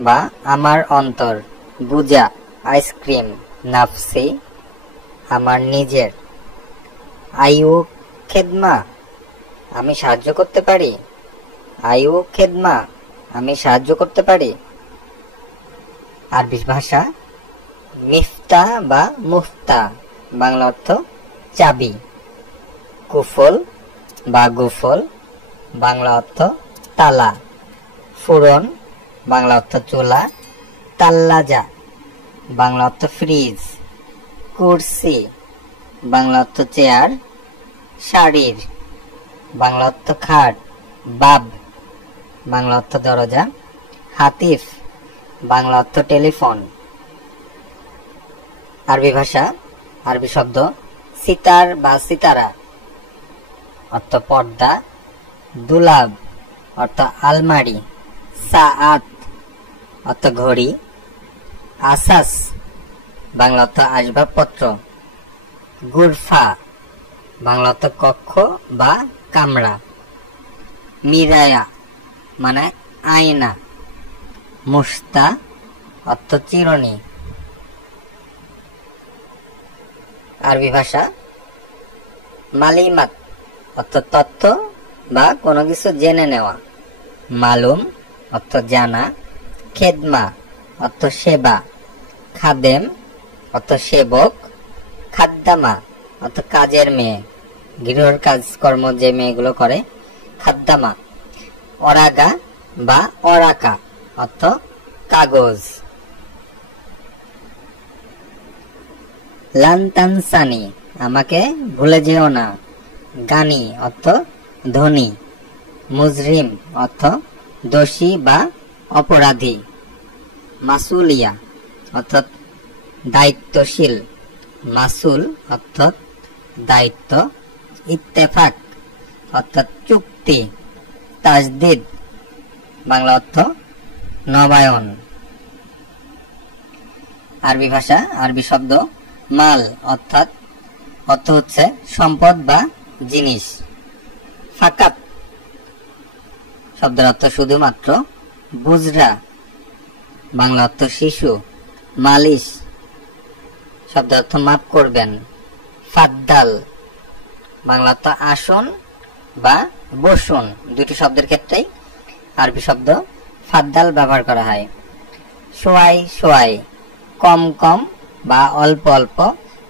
বা আমার অন্তর, বুজা আইসক্রিম, নাফসি আমার নিজের, আইউ খেদমা আমি সাহায্য করতে পারি, আইউ খেদমা আমি সাহায্য করতে পারি। আরবি ভাষা মিফতা বা মুফতা, বাংলা অর্থ চাবি। কুফল বা গুফল, বাংলা অর্থ তালা। ফুরন, বাংলা অর্থ চুলা। তাল্লাজা, বাংলা অর্থ ফ্রিজ। কুরসি, বাংলা অর্থ চেয়ার। শাড়ির, বাংলা অর্থ খাট। বাব, বাংলা অর্থ দরজা। হাতিফ, বাংলা অর্থ টেলিফোন। আরবি ভাষা, আরবি শব্দ সিতার বা সিতারা অর্থ পর্দা। দুলাব অর্থ আলমারি। সাআত অর্থ ঘড়ি। আসাস, বাংলা অর্থ আসবাবপত্র। গুরফা, বাংলা অর্থ কক্ষ বা কামরা। মিরায়া মানে আয়না। মুস্তা অর্থ চিরুনি। আরবি ভাষা মালিমাত অর্থ তথ্য বা কোনো কিছু জেনে নেওয়া। মালুম অর্থ জানা। খেদমা অর্থ সেবা। খাদেম অর্থ সেবক। খাদ্দামা অর্থ কাজের মেয়ে, গৃহর কাজকর্ম যে মেয়েগুলো করে, খাদ্দামা। অরাগা বা অরাকা অর্থ কাগজ। লান্তানসানি আমাকে ভুলে যেও না। গানি অর্থ ধনী। মুজরিম অর্থ দোষী বা অপরাধী। মাসুলিয়া অর্থাৎ দায়িত্বশীল। মাসুল অর্থাৎ দায়িত্ব। ইত্তেফাক অর্থাৎ চুক্তি। তাজদিদ, বাংলা অর্থ নবায়ন। আরবি ভাষা, আরবি শব্দ মাল অর্থাৎ অর্থ হচ্ছে সম্পদ বা জিনিস। ফাকাত শব্দের অর্থ শুধুমাত্র। বুজরা, বাংলা অর্থ শিশু। মালিশ শব্দের অর্থ মাফ করবেন। ফাদ্দাল, বাংলা অর্থ আসন বা বসুন। দুটি শব্দের ক্ষেত্রেই আরবি শব্দ ফাদ্দাল ব্যবহার করা হয়। সোয়াই সোয়াই, কম কম বা অল্প অল্প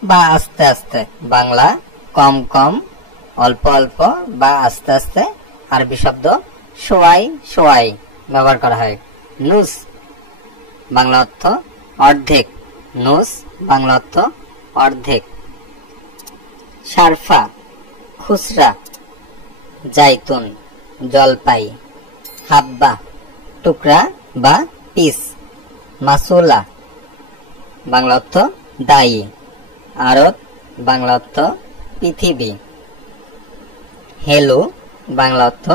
বা আস্তে আস্তে। বাংলা কম কম, অল্প অল্প বা আস্তে আস্তে। আরবি শব্দ সোয়াই সোয়াই ব্যবহার করা হয়। নুস, বাংলা অর্থ অর্ধেক। নুস, বাংলা অর্থ অর্ধেক। শারফা, খুচরা। জাইতুন, জলপাই। হাব্বা, টুকরা বা পিস। মাসুলা, বাংলা অর্থ দায়ী। আরত, বাংলা অর্থ পৃথিবী। হেলু, বাংলা অর্থ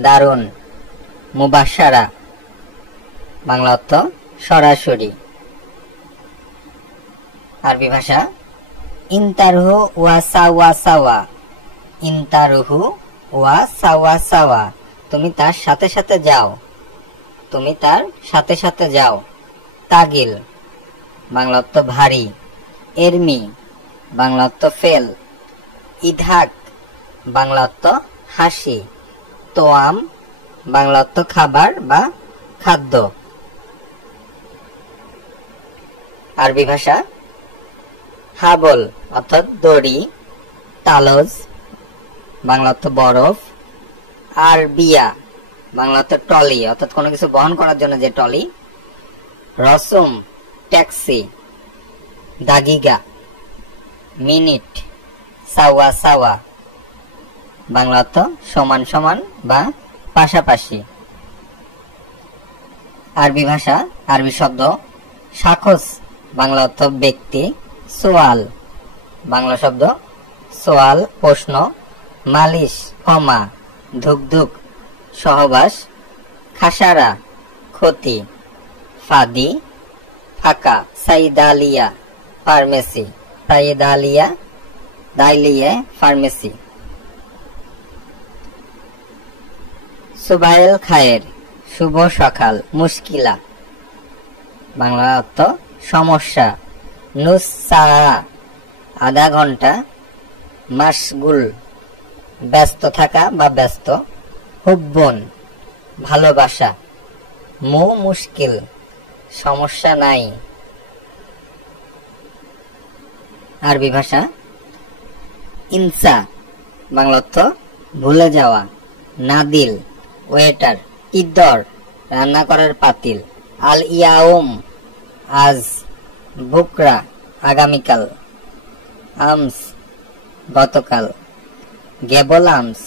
দারুণ। মুবাশশারা, বাংলা অর্থ সরাসরি। আরবি ভাষা ইনতারহু ওয়া সাওয়া সাওয়া। ইনতারহু ওয়া সাওয়া সাওয়া, তুমি তার সাথে সাথে যাও, তুমি তার সাথে সাথে যাও। তাগিল, বাংলা অর্থ ভারী। এরমি, বাংলা অর্থ ফেল। ইদহাক, বাংলা অর্থ হাসি। তোয়াম, বাংলা অর্থ খাবার বা খাদ্য। আরবি ভাষা হাবল অর্থাৎ দড়ি। তালজ, বাংলা অর্থ বরফ। আরবিয়া, বাংলা অর্থ ট্রলি অর্থাৎ কোনো কিছু বহন করার জন্য যে ট্রলি। রসুম, ট্যাক্সি। দাগিগা, মিনিট। সাওয়া সাওয়া, বাংলা অর্থ সমান সমান বা পাশাপাশি। আরবি ভাষা, আরবি শব্দ শাখস, বাংলা অর্থ ব্যক্তি। সোয়াল, বাংলা শব্দ সোয়াল প্রশ্ন। মালিশ, ক্ষমা। ধুকধুক, সহবাস। খাসারা, ক্ষতি। ফাদি, ফাঁকা। সাইদালিয়া, ফার্মেসি। সাইদালিয়া, দাইলিয়ে, ফার্মেসি। সুবাইল খায়ের, শুভ সকাল। মুশকিলা, বাংলা অর্থ সমস্যা। নুস সা আধা ঘন্টা, মাশগুল ব্যস্ত থাকা বা ব্যস্ত, হুব্বুন ভালোবাসা, মুশকিল সমস্যা নাই। আরবি ভাষা ইনসা বাংলা অর্থ ভুলে যাওয়া, নাদিল ওয়েটার, ইদর রান্না করার পাতিল, আল ইয়াউম আজ, বুকরা আগামীকাল, আমস গতকাল, গেবল আমস